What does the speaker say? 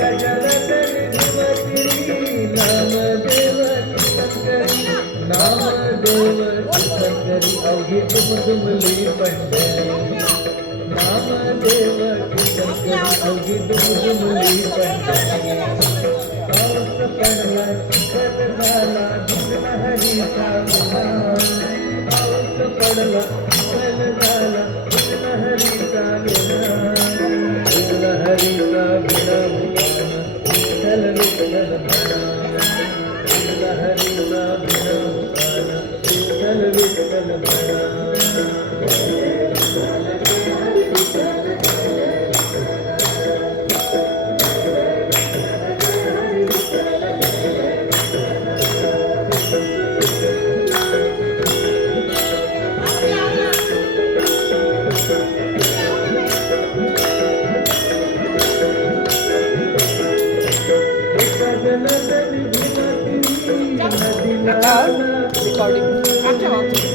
गजरतन भीमगिरी नामदेव शंकरी नामदेव शंकरी अवघी दुमदुमली पंढरी नामदेव शंकरी अवघी दुमदुमली पंढरी पाऊस पडला खर झाला भिजला हरीचा विना पाऊस पडला खर झाला भिजला हरीचा विना भिजला हरीचा विना विठ्ठल विठ्ठल म्हणा भिजला हरीचा विना विठ्ठल विठ्ठल म्हणा recording.